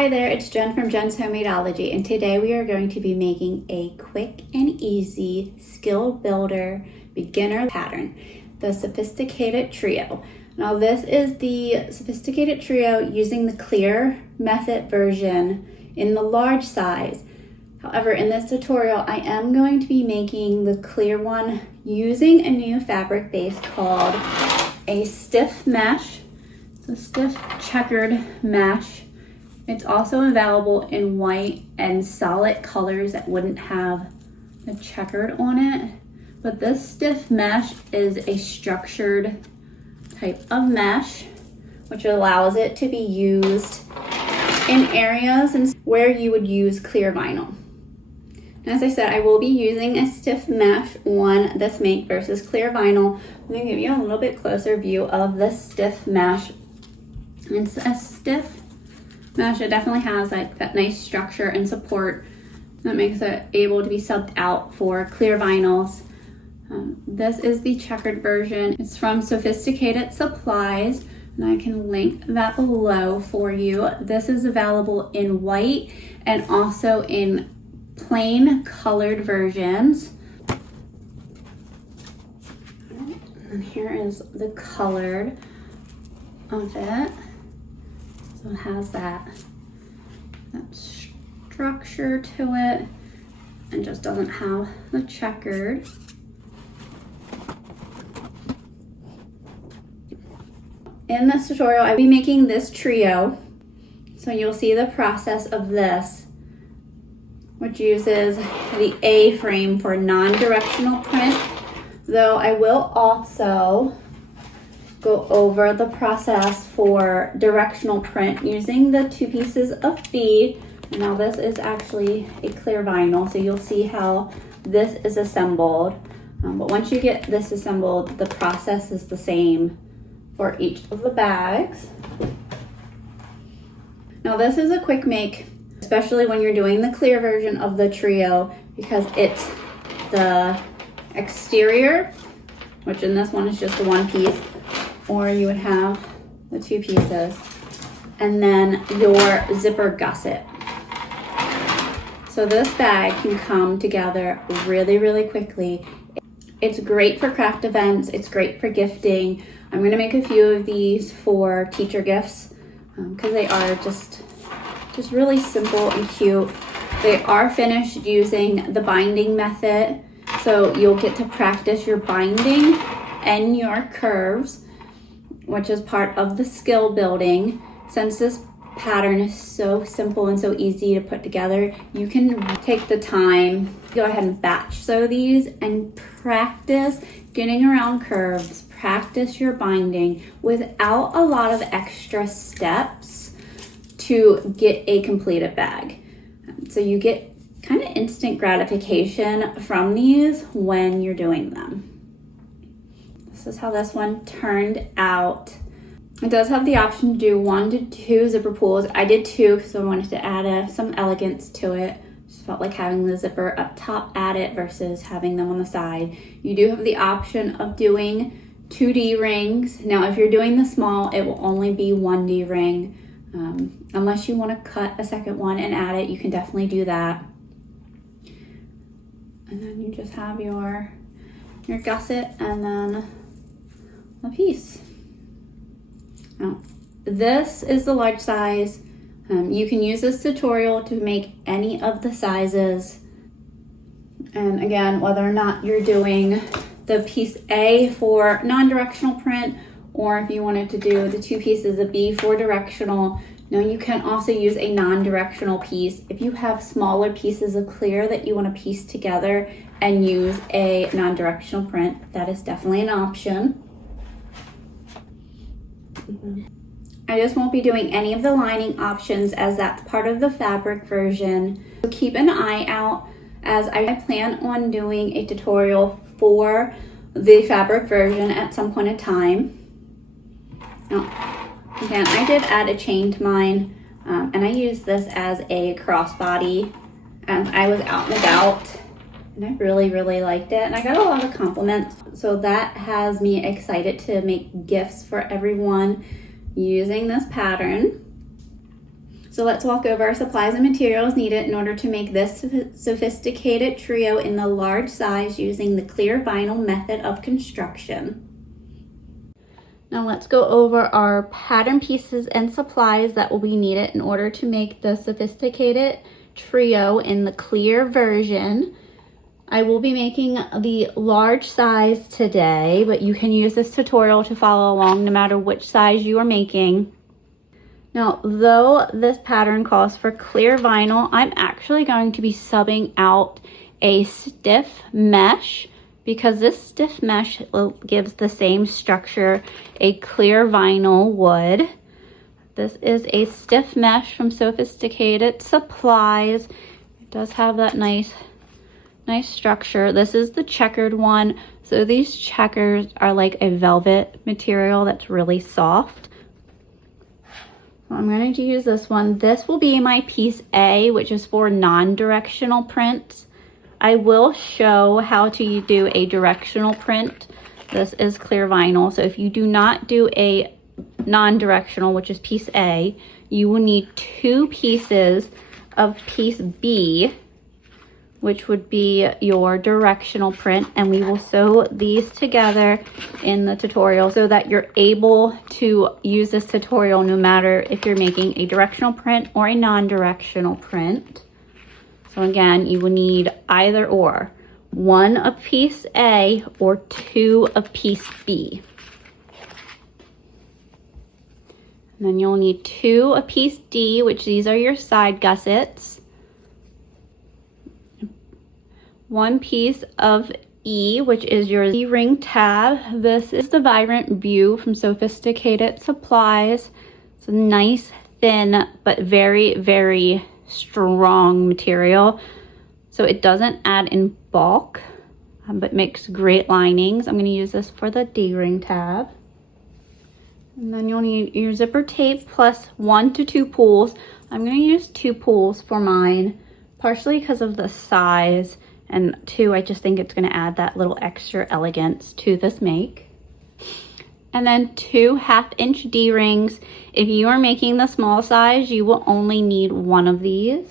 Hi there, it's Jen from Jen's Homemadeology, and today we are going to be making a quick and easy skill builder beginner pattern, the Sewfisticated Trio. Now this is the Sewfisticated Trio using the clear method version in the large size. However, in this tutorial, I am going to be making the clear one using a new fabric base called a stiff mesh. It's a stiff checkered mesh. It's also available in white and solid colors that wouldn't have the checkered on it. But this stiff mesh is a structured type of mesh, which allows it to be used in areas and where you would use clear vinyl. And as I said, I will be using a stiff mesh on this make versus clear vinyl. I'm going to give you a little bit closer view of this stiff mesh. It's a stiff mesh. It definitely has like that nice structure and support that makes it able to be subbed out for clear vinyls. This is the checkered version. It's from Sewfisticated Supplies, and I can link that below for you. This is available in white and also in plain colored versions. And here is the colored of it. So it has that structure to it and just doesn't have the checkered. In this tutorial, I'll be making this trio. So you'll see the process of this, which uses the A-frame for non-directional print, though I will also go over the process for directional print using the 2 pieces of bead. Now this is actually a clear vinyl, so you'll see how this is assembled. But once you get this assembled, the process is the same for each of the bags. Now this is a quick make, especially when you're doing the clear version of the trio, because it's the exterior, which in this one is just the 1 piece, or you would have the 2 pieces, and then your zipper gusset. So this bag can come together really, really quickly. It's great for craft events. It's great for gifting. I'm gonna make a few of these for teacher gifts because they are just really simple and cute. They are finished using the binding method, so you'll get to practice your binding and your curves, which is part of the skill building. Since this pattern is so simple and so easy to put together, you can take the time, go ahead and batch sew these and practice getting around curves, practice your binding without a lot of extra steps to get a completed bag. So you get kind of instant gratification from these when you're doing them. This is how this one turned out. It does have the option to do 1 to 2 zipper pulls. I did 2 because I wanted to add some elegance to it. Just felt like having the zipper up top added versus having them on the side. You do have the option of doing 2D rings. Now if you're doing the small, it will only be 1D ring. Unless you want to cut a second one and add it, you can definitely do that. And then you just have your gusset and then a piece. Now, this is the large size. You can use this tutorial to make any of the sizes. And again, whether or not you're doing the piece A for non-directional print, or if you wanted to do the 2 pieces of B for directional. Now you can also use a non-directional piece. If you have smaller pieces of clear that you want to piece together and use a non-directional print, that is definitely an option. I just won't be doing any of the lining options as that's part of the fabric version. So keep an eye out as I plan on doing a tutorial for the fabric version at some point in time. Now, again, I did add a chain to mine and I used this as a crossbody and I was out and about and I really, really liked it and I got a lot of compliments. So that has me excited to make gifts for everyone using this pattern. So let's walk over our supplies and materials needed in order to make this sophisticated trio in the large size using the clear vinyl method of construction. Now let's go over our pattern pieces and supplies that will be needed in order to make the sophisticated trio in the clear version. I will be making the large size today, but you can use this tutorial to follow along no matter which size you are making. Now, though this pattern calls for clear vinyl, I'm actually going to be subbing out a stiff mesh because this stiff mesh gives the same structure a clear vinyl would. This is a stiff mesh from Sewfisticated Supplies. It does have that nice structure. This is the checkered one. So these checkers are like a velvet material that's really soft. I'm going to use this one. This will be my piece A, which is for non-directional prints. I will show how to do a directional print. This is clear vinyl. So if you do not do a non-directional, which is piece A, you will need 2 pieces of piece B, which would be your directional print, and we will sew these together in the tutorial so that you're able to use this tutorial no matter if you're making a directional print or a non-directional print. So again, you will need either or, 1 of piece A or 2 of piece B. And then you'll need 2 of piece D, which these are your side gussets. 1 piece of E, which is your D-ring tab. This is the Vibrant View from Sewfisticated Supplies. It's a nice, thin, but very, very strong material. So it doesn't add in bulk, but makes great linings. I'm going to use this for the D-ring tab. And then you'll need your zipper tape plus 1 to 2 pulls. I'm going to use 2 pulls for mine, partially because of the size. And 2, I just think it's going to add that little extra elegance to this make. And then 2 1/2-inch D-rings. If you are making the small size, you will only need 1 of these.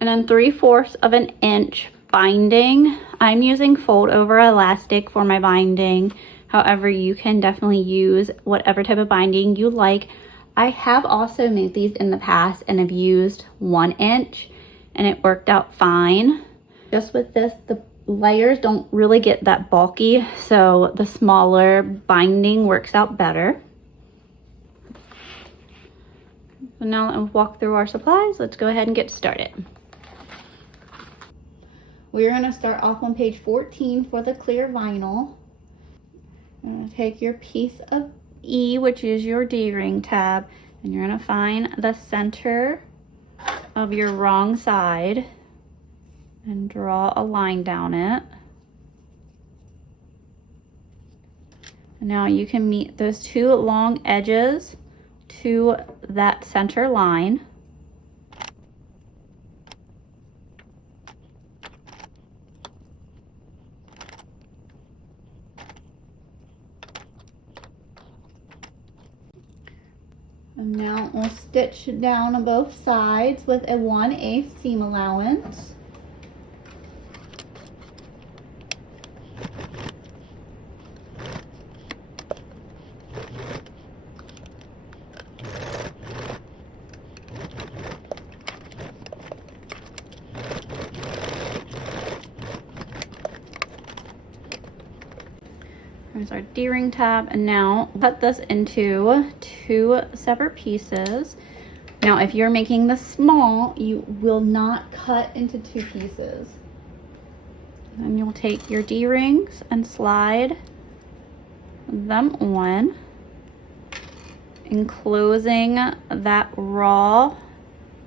And then 3/4 of an inch binding. I'm using fold over elastic for my binding. However, you can definitely use whatever type of binding you like. I have also made these in the past and have used 1 inch. And it worked out fine. Just with this, the layers don't really get that bulky, so the smaller binding works out better. So now let's walk through our supplies. Let's go ahead and get started. We're going to start off on page 14 for the clear vinyl. You're going to take your piece of E, which is your D-ring tab, and you're going to find the center of your wrong side and draw a line down it. And now you can meet those 2 long edges to that center line. And now we'll stitch down on both sides with a 1/8 seam allowance. There's our D-ring tab, and now cut this into 2 separate pieces. Now, if you're making this small, you will not cut into 2 pieces. Then you'll take your D-rings and slide them on, enclosing that raw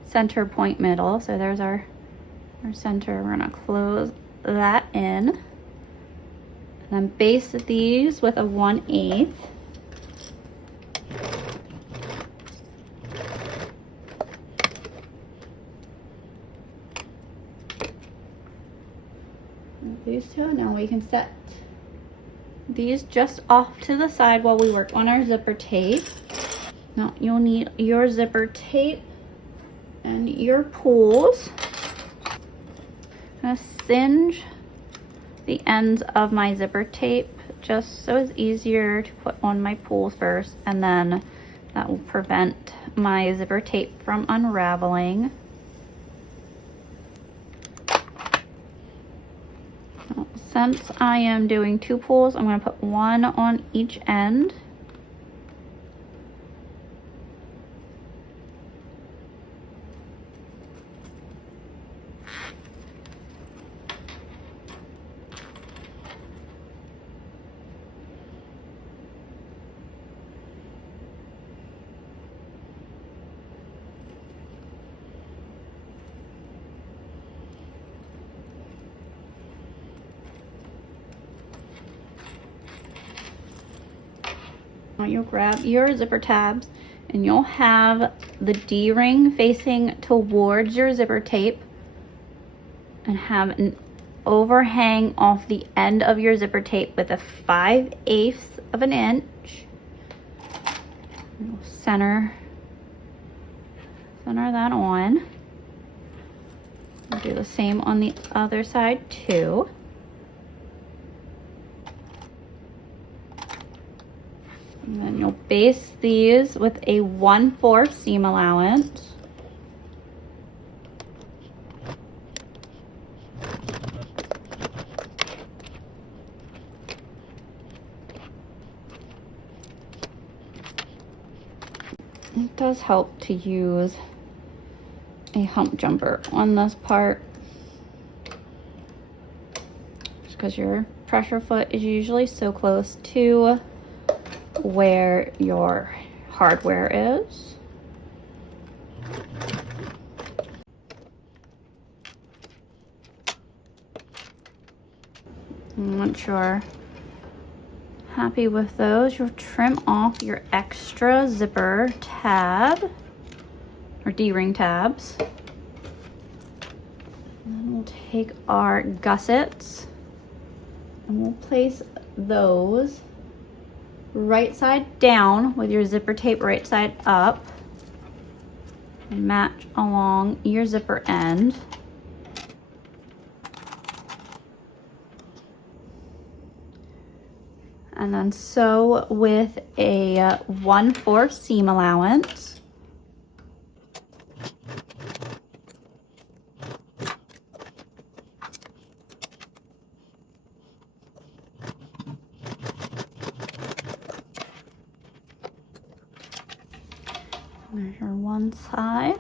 center point middle. So there's our center. We're gonna close that in. And then base these with a 1/8. These 2, now we can set these just off to the side while we work on our zipper tape. Now you'll need your zipper tape and your pulls. I'm gonna singe the ends of my zipper tape just so it's easier to put on my pulls first, and then that will prevent my zipper tape from unraveling. Since I am doing 2 pulls, I'm going to put 1 on each end. You'll grab your zipper tabs and you'll have the D-ring facing towards your zipper tape and have an overhang off the end of your zipper tape with a 5/8 of an inch. You'll center that on. We'll do the same on the other side too. And then you'll base these with a 1/4 seam allowance. It does help to use a hump jumper on this part, just because your pressure foot is usually so close to where your hardware is. And once you're happy with those, you'll trim off your extra zipper tab or D-ring tabs. And then we'll take our gussets and we'll place those right side down with your zipper tape right side up and match along your zipper end. And then sew with a 1/4 seam allowance. There's your one side.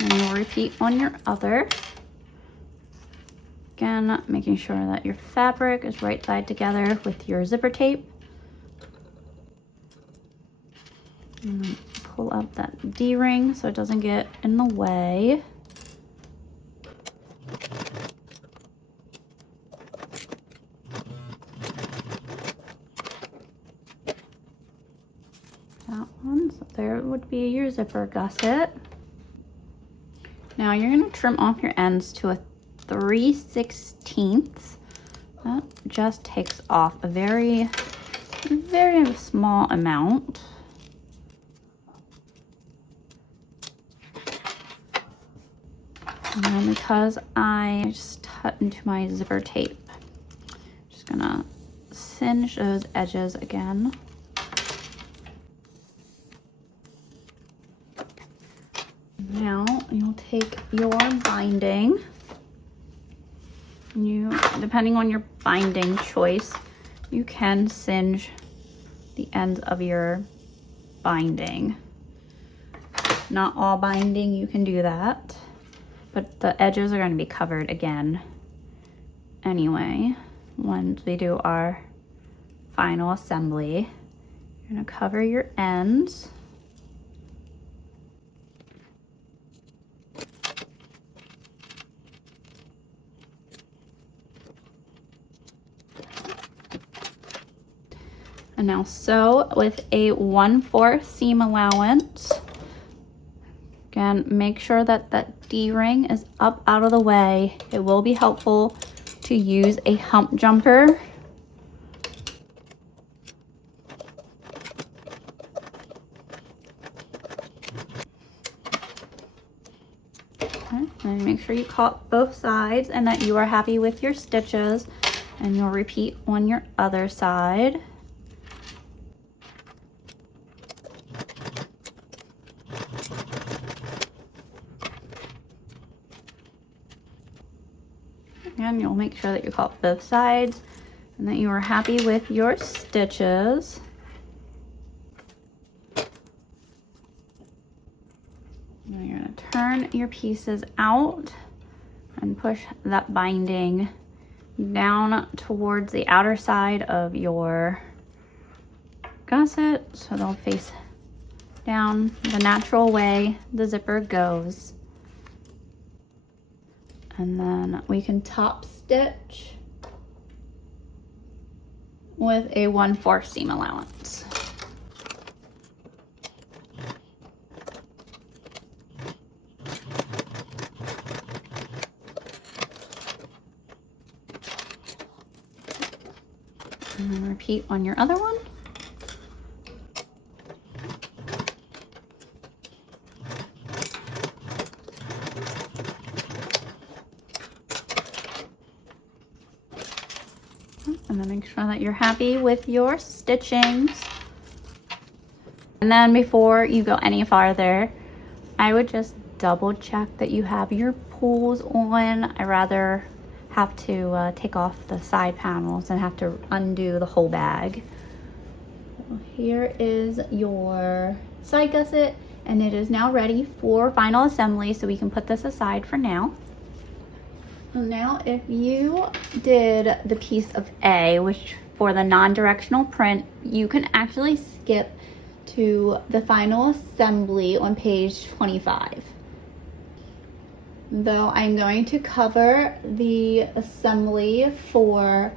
And you'll repeat on your other. Again, making sure that your fabric is right side together with your zipper tape. And then pull up that D-ring so it doesn't get in the way. That one, so there would be your zipper gusset. Now you're going to trim off your ends to a 3/16. That just takes off a very, very small amount. And then because I just cut into my zipper tape, just gonna singe those edges again. Now you'll take your binding. Depending on your binding choice, you can singe the ends of your binding. Not all binding, you can do that, but the edges are going to be covered again anyway. Once we do our final assembly, you're going to cover your ends. And now sew with a 1/4 seam allowance. Again, make sure that that D-ring is up out of the way. It will be helpful to use a hump jumper. Okay, and make sure you cut both sides and that you are happy with your stitches, and you'll repeat on your other side. And you'll make sure that you cut both sides and that you are happy with your stitches. Now you're going to turn your pieces out and push that binding down towards the outer side of your gusset so they'll face down the natural way the zipper goes. And then we can top stitch with a 1/4 seam allowance. And then repeat on your other one. And then make sure that you're happy with your stitchings. And then before you go any farther, I would just double check that you have your pulls on. I rather have to take off the side panels and have to undo the whole bag. Here is your side gusset, and it is now ready for final assembly, so we can put this aside for now. Now, if you did the piece of A, which for the non-directional print, you can actually skip to the final assembly on page 25. Though I'm going to cover the assembly for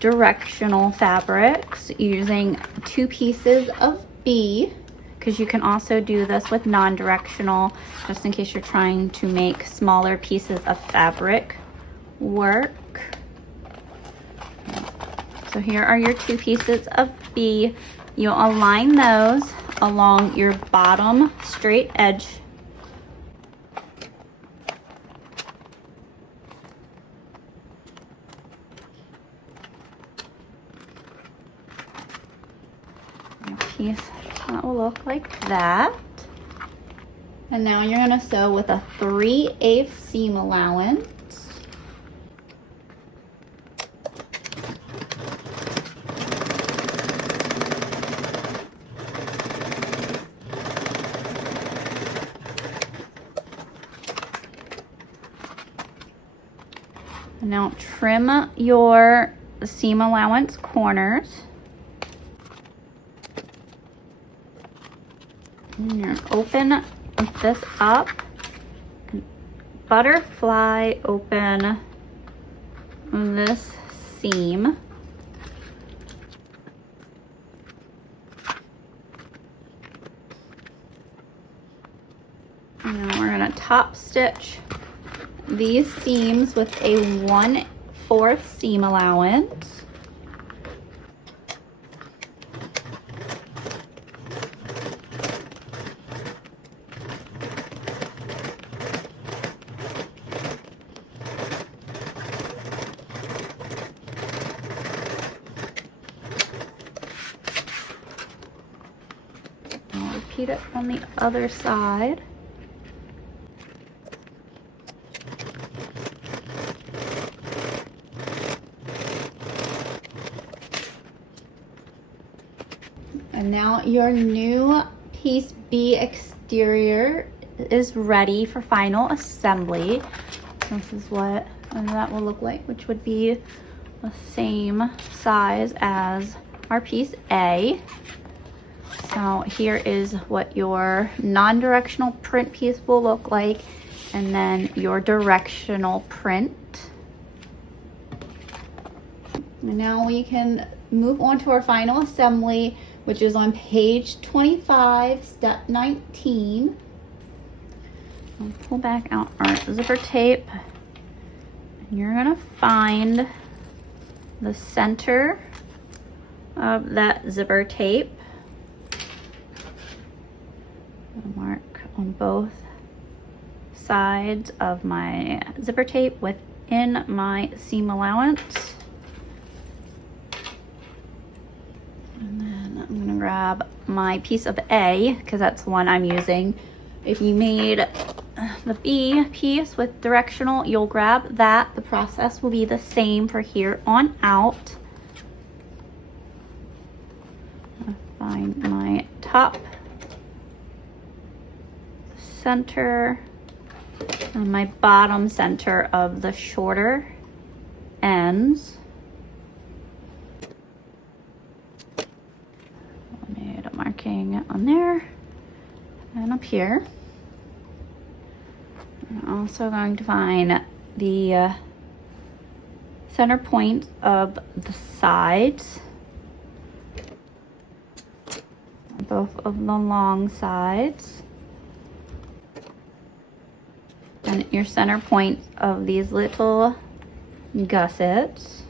directional fabrics using 2 pieces of B, because you can also do this with non-directional, just in case you're trying to make smaller pieces of fabric work. So here are your 2 pieces of B. You'll align those along your bottom straight edge. Your piece that will look like that. And now you're going to sew with a 3/8 seam allowance. Now trim your seam allowance corners. And you're open this up, and butterfly open this seam. And then we're going to top stitch these seams with a 1/4 seam allowance. I'll repeat it on the other side. And now your new piece B exterior is ready for final assembly. This is what that will look like, which would be the same size as our piece A. So here is what your non-directional print piece will look like, and then your directional print. And now we can move on to our final assembly, which is on page 25, step 19. I'll pull back out our zipper tape, and you're gonna find the center of that zipper tape. I'll mark on both sides of my zipper tape within my seam allowance. And then I'm gonna grab my piece of A, because that's the one I'm using. If you made the B piece with directional, you'll grab that. The process will be the same for here on out. Find my top, center, and my bottom center of the shorter ends. I made a marking on there and up here. I'm also going to find the center point of the sides, both of the long sides, and your center point of these little gussets.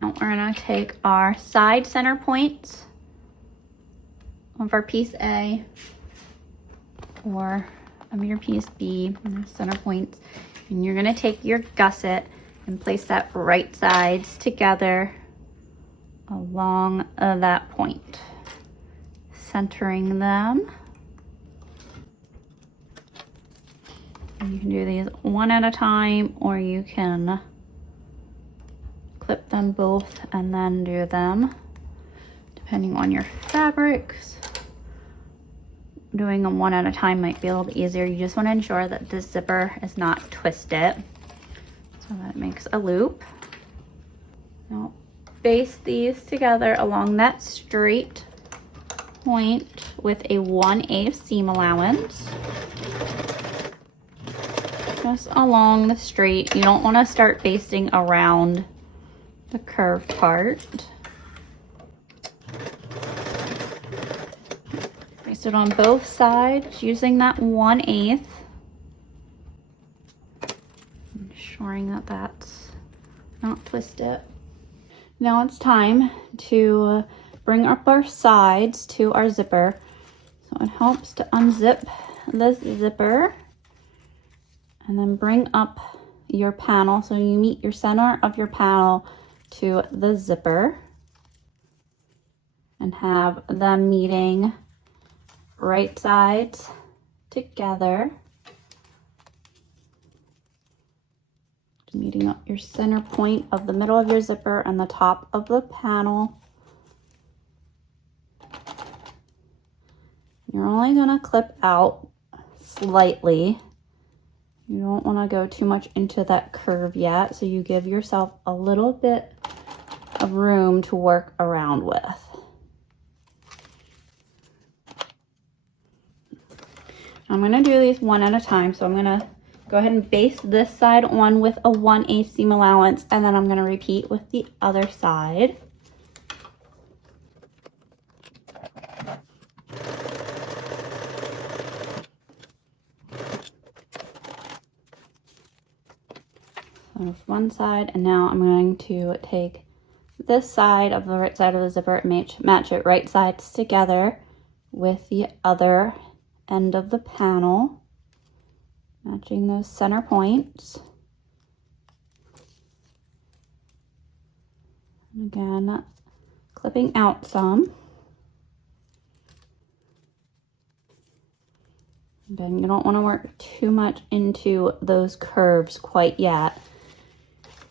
Now we're gonna take our side center points of our piece A or of your piece B, center points, and you're gonna take your gusset and place that right sides together along that point, centering them. And you can do these one at a time, or you can clip them both and then do them, depending on your fabrics. Doing them one at a time might be a little bit easier. You just want to ensure that the zipper is not twisted, so that it makes a loop. Now baste these together along that straight point with a 1/8 seam allowance. Just along the straight. You don't want to start basting around the curved part. Baste it on both sides using that 1/8. Ensuring that that's not twisted. Now it's time to bring up our sides to our zipper. So it helps to unzip this zipper and then bring up your panel so you meet your center of your panel to the zipper and have them meeting right sides together. Meeting up your center point of the middle of your zipper and the top of the panel. You're only going to clip out slightly. You don't want to go too much into that curve yet, so you give yourself a little bit of room to work around with. I'm going to do these one at a time, so I'm going to go ahead and baste this side on with a 1/8 seam allowance, and then I'm going to repeat with the other side. So there's one side, and now I'm going to take this side of the right side of the zipper and match it right sides together with the other end of the panel. Matching those center points. And again, clipping out some. Again, you don't want to work too much into those curves quite yet,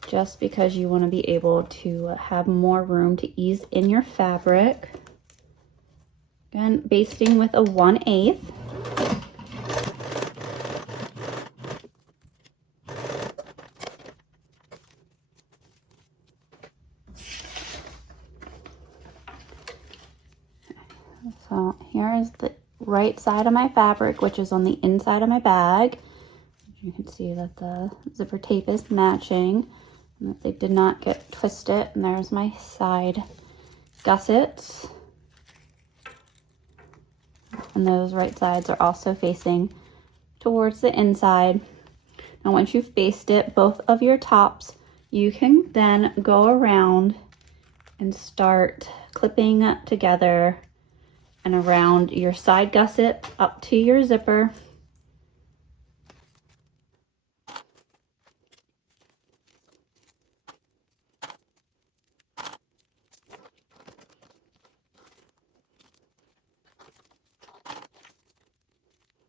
just because you want to be able to have more room to ease in your fabric. Again, basting with a 1/8. So here is the right side of my fabric, which is on the inside of my bag. You can see that the zipper tape is matching and that they did not get twisted. And there's my side gussets. And those right sides are also facing towards the inside. Now once you've basted both of your tops, you can then go around and start clipping together and around your side gusset up to your zipper.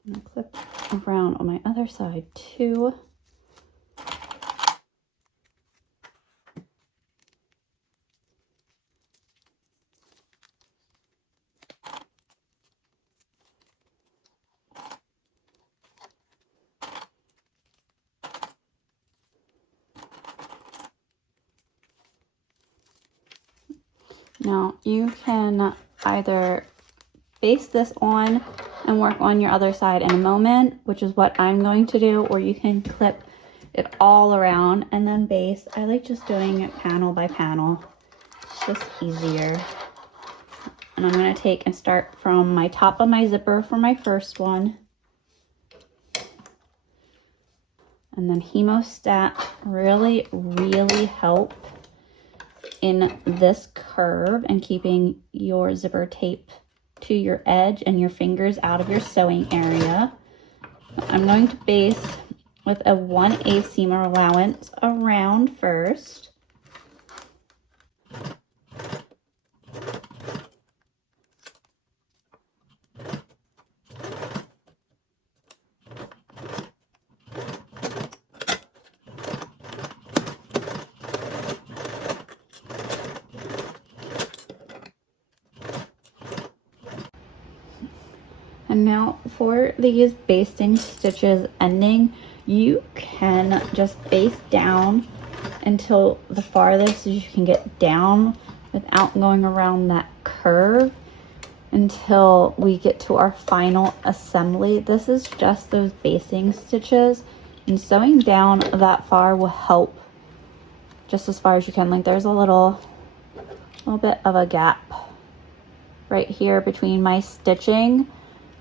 And clip around on my other side too. Now you can either baste this on and work on your other side in a moment, which is what I'm going to do, or you can clip it all around and then baste. I like just doing it panel by panel. It's just easier. And I'm going to take and start from my top of my zipper for my first one. And then hemostat really, really help in this curve and keeping your zipper tape to your edge and your fingers out of your sewing area. I'm going to baste with a 1/8 seam allowance around first. And now for these basting stitches ending, you can just baste down until the farthest you can get down without going around that curve until we get to our final assembly. This is just those basting stitches, and sewing down that far will help just as far as you can. Like there's a little bit of a gap right here between my stitching.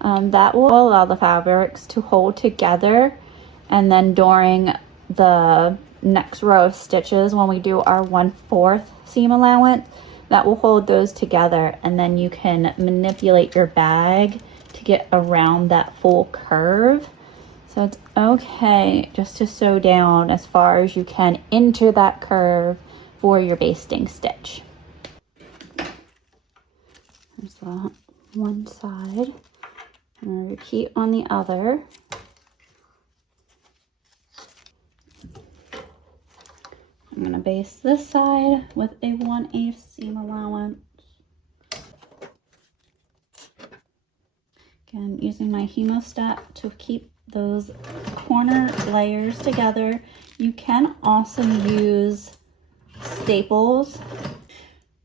That will allow the fabrics to hold together, and then during the next row of stitches when we do our 1/4 seam allowance, that will hold those together, and then you can manipulate your bag to get around that full curve. So it's okay just to sew down as far as you can into that curve for your basting stitch. There's the one side. I'm going to repeat on the other. I'm going to baste this side with a 1/8 seam allowance. Again, using my hemostat to keep those corner layers together. You can also use staples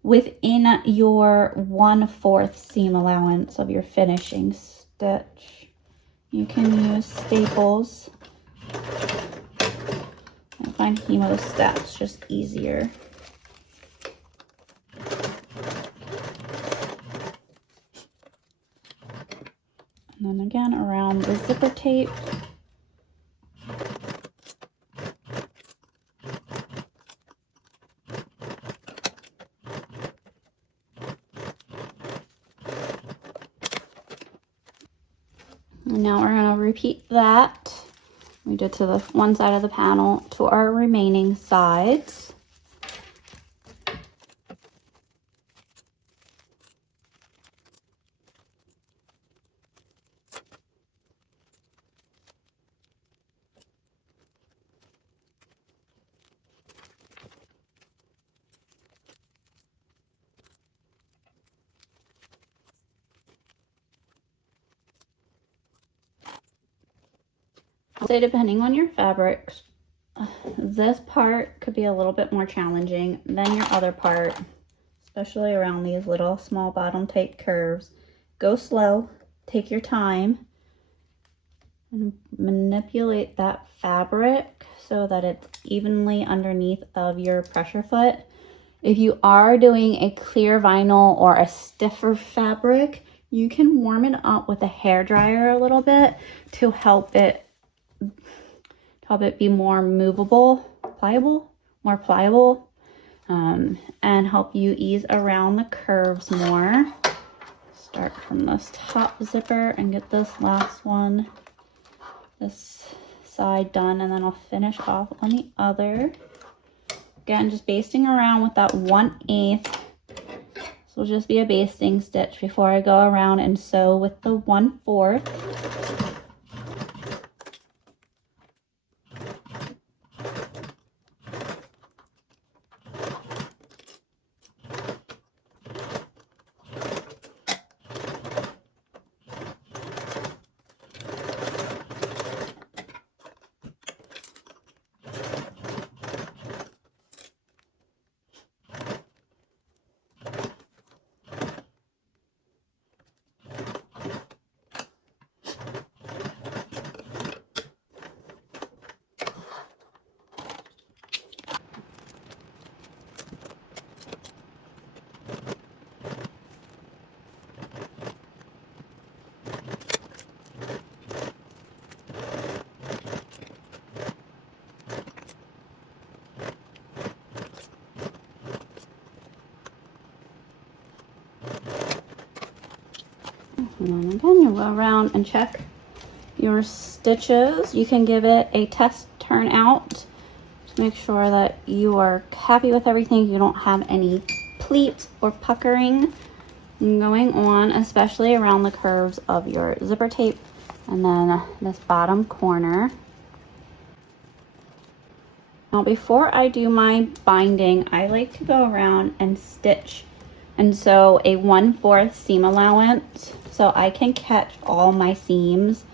within your 1/4 seam allowance of your finishing stitch. You can use staples. I find hemostats just easier. And then again around the zipper tape. And now we're going to repeat that we did to the one side of the panel to our remaining sides. So depending on your fabrics, this part could be a little bit more challenging than your other part, especially around these little small bottom tight curves. Go slow, take your time, and manipulate that fabric so that it's evenly underneath of your pressure foot. If you are doing a clear vinyl or a stiffer fabric, you can warm it up with a hairdryer a little bit to help it be more movable, more pliable. and help you ease around the curves more. Start from this top zipper and get this last one, this side done, and then I'll finish off on the other. Again, just basting around with that 1/8. This will just be a basting stitch before I go around and sew with the 1/4. And then you go around and check your stitches. You can give it a test turn out to make sure that you are happy with everything. You don't have any pleats or puckering going on, especially around the curves of your zipper tape and then this bottom corner. Now before I do my binding, I like to go around and stitch and sew a 1/4 seam allowance so I can catch all my seams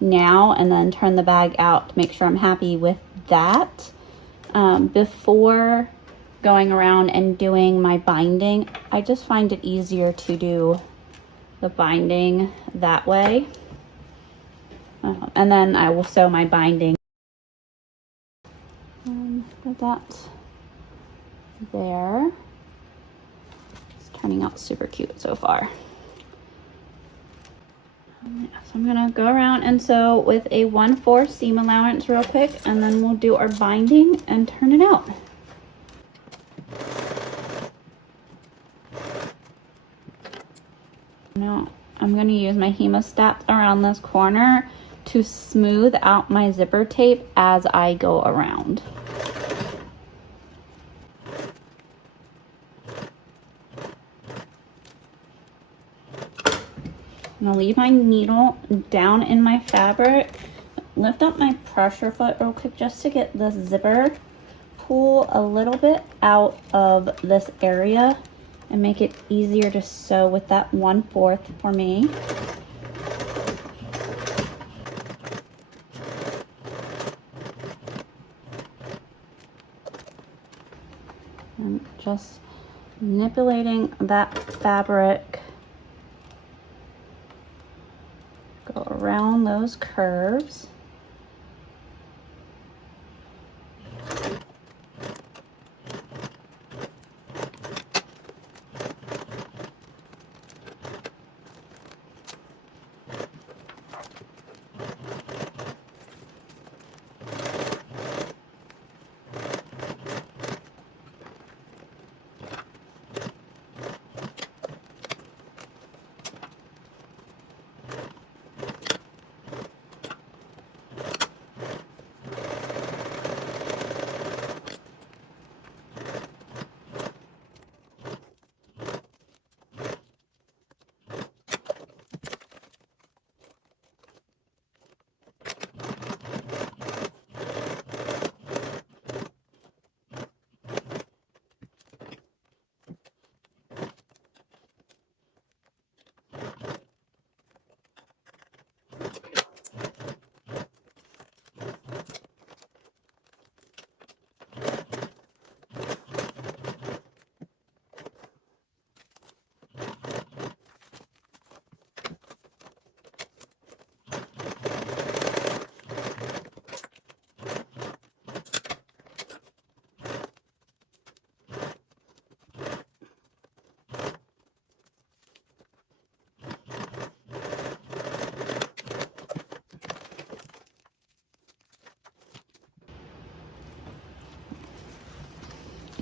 now and then turn the bag out to make sure I'm happy with that. Before going around and doing my binding, I just find it easier to do the binding that way. And then I will sew my binding. Put that there. It's turning out super cute so far. So I'm gonna go around and sew with a 1/4 seam allowance real quick, and then we'll do our binding and turn it out. Now I'm gonna use my hemostat around this corner to smooth out my zipper tape as I go around. I'm gonna leave my needle down in my fabric, lift up my pressure foot real quick just to get this zipper, pull a little bit out of this area and make it easier to sew with that 1/4 for me. I'm just manipulating that fabric. Go around those curves.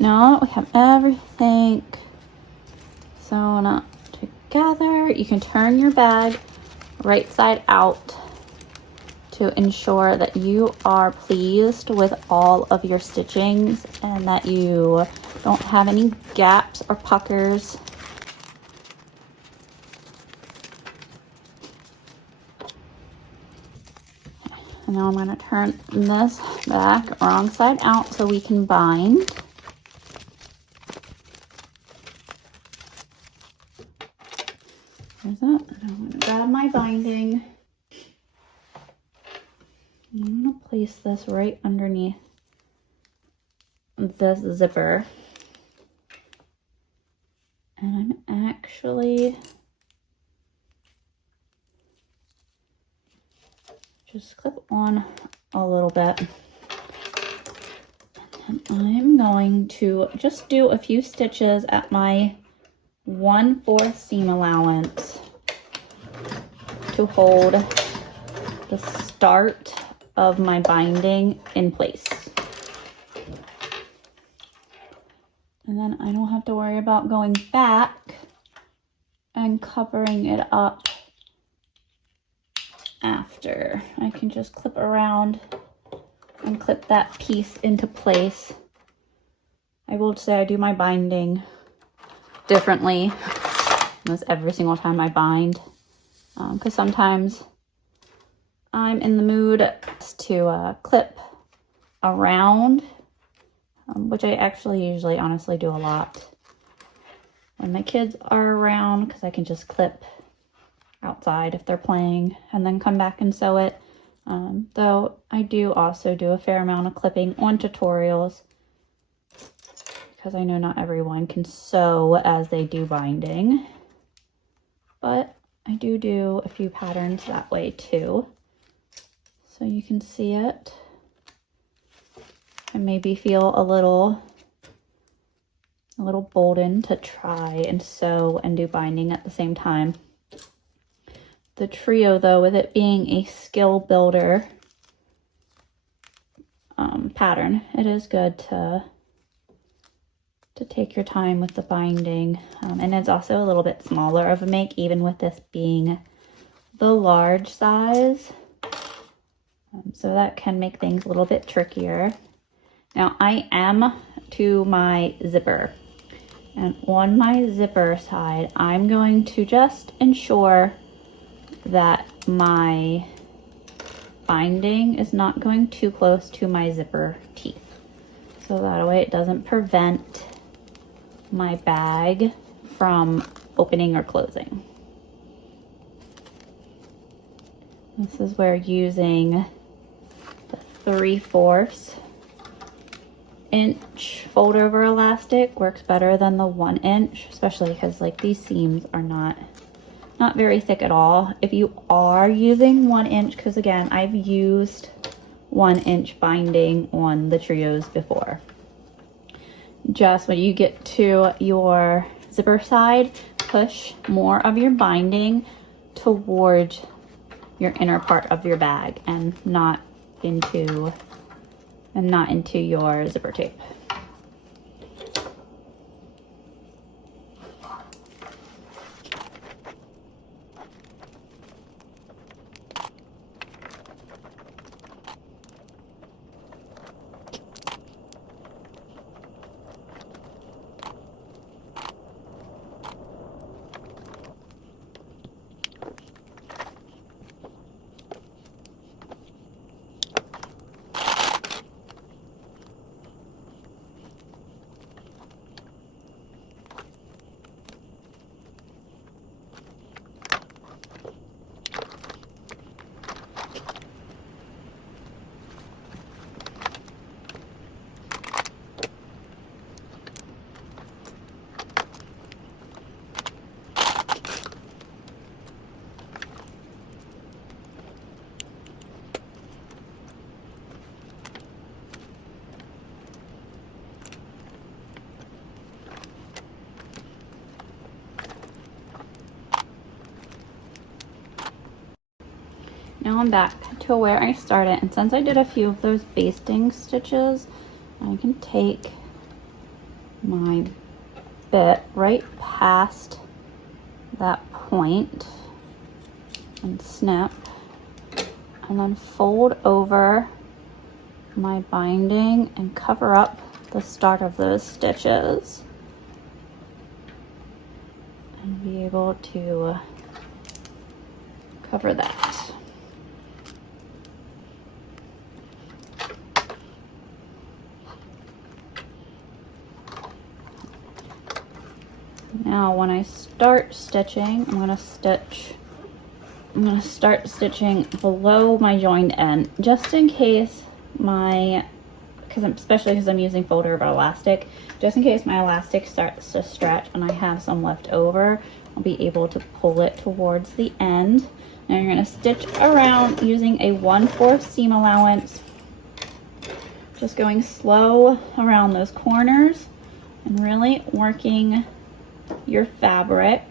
now that we have everything sewn up together, you can turn your bag right side out to ensure that you are pleased with all of your stitchings and that you don't have any gaps or puckers. And now I'm going to turn this back wrong side out so we can bind. There's that. And I'm going to grab my binding. I'm going to place this right underneath this zipper. And I'm actually just clip on a little bit. And I'm going to just do a few stitches at my 1/4 seam allowance to hold the start of my binding in place. And then I don't have to worry about going back and covering it up after. I can just clip around and clip that piece into place. I will say I do my binding differently almost every single time I bind, because sometimes I'm in the mood to clip around, which I actually usually honestly do a lot when my kids are around, because I can just clip outside if they're playing and then come back and sew it. Though I do also do a fair amount of clipping on tutorials, because I know not everyone can sew as they do binding, but I do a few patterns that way too, so you can see it and maybe feel a little boldened to try and sew and do binding at the same time. The trio, though, with it being a skill builder pattern, it is good to take your time with the binding, and it's also a little bit smaller of a make, even with this being the large size, so that can make things a little bit trickier. Now I am to my zipper, and on my zipper side I'm going to just ensure that my binding is not going too close to my zipper teeth, so that way it doesn't prevent my bag from opening or closing. This is where using the 3/4 inch fold over elastic works better than the 1 inch, especially because like these seams are not very thick at all. If you are using 1 inch, because again, I've used 1 inch binding on the trios before, just when you get to your zipper side, push more of your binding towards your inner part of your bag and not into your zipper tape. Now I'm back to where I started, and since I did a few of those basting stitches, I can take my bit right past that point and snip, and then fold over my binding and cover up the start of those stitches and be able to cover that. Now when I start stitching, I'm going to start stitching below my joined end, just in case especially because I'm using fold over elastic, just in case my elastic starts to stretch and I have some left over, I'll be able to pull it towards the end. Now you're going to stitch around using a 1/4 seam allowance, just going slow around those corners and really working your fabric.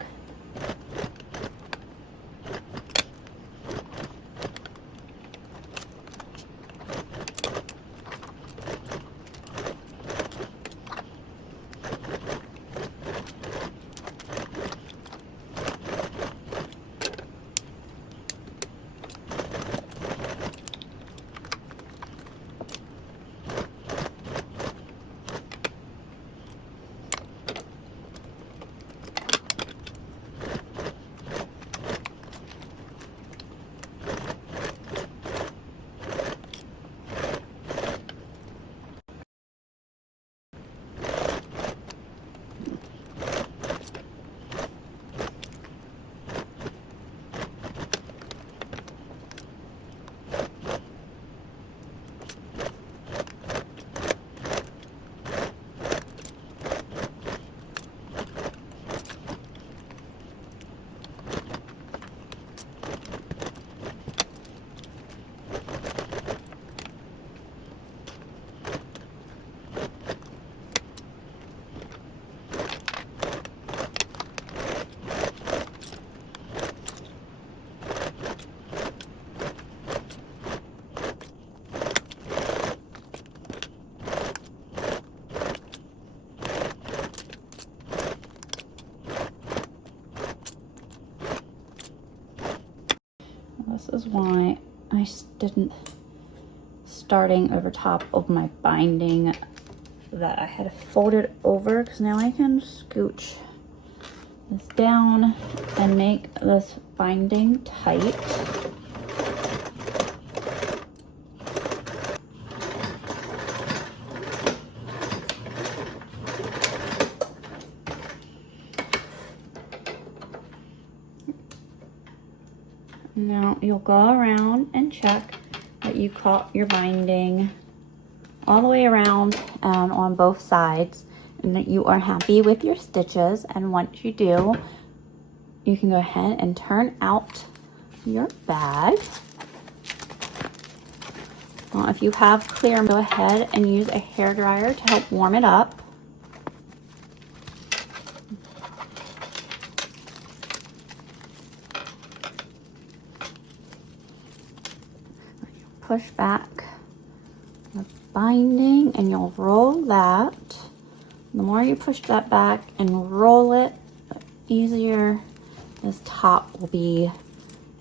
This is why I didn't starting over top of my binding that I had folded over, because now I can scooch this down and make this binding tight. Now you'll go around and check that you caught your binding all the way around on both sides, and that you are happy with your stitches. And once you do, you can go ahead and turn out your bag. Well, if you have clear, go ahead and use a hairdryer to help warm it up. Push back the binding and you'll roll that. The more you push that back and roll it, the easier this top will be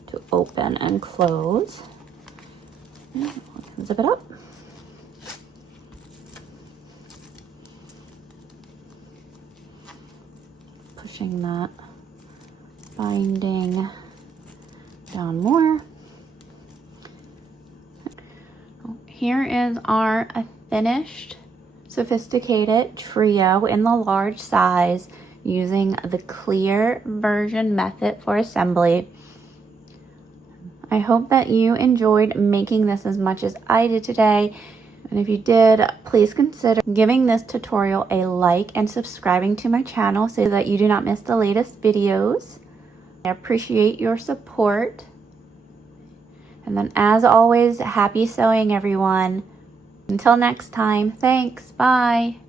to open and close. Zip it up. Pushing that binding down more. Here is our finished Sewfisticated Trio in the large size using the clear version method for assembly. I hope that you enjoyed making this as much as I did today. And if you did, please consider giving this tutorial a like and subscribing to my channel so that you do not miss the latest videos. I appreciate your support. And then, as always, happy sewing, everyone. Until next time, thanks, bye.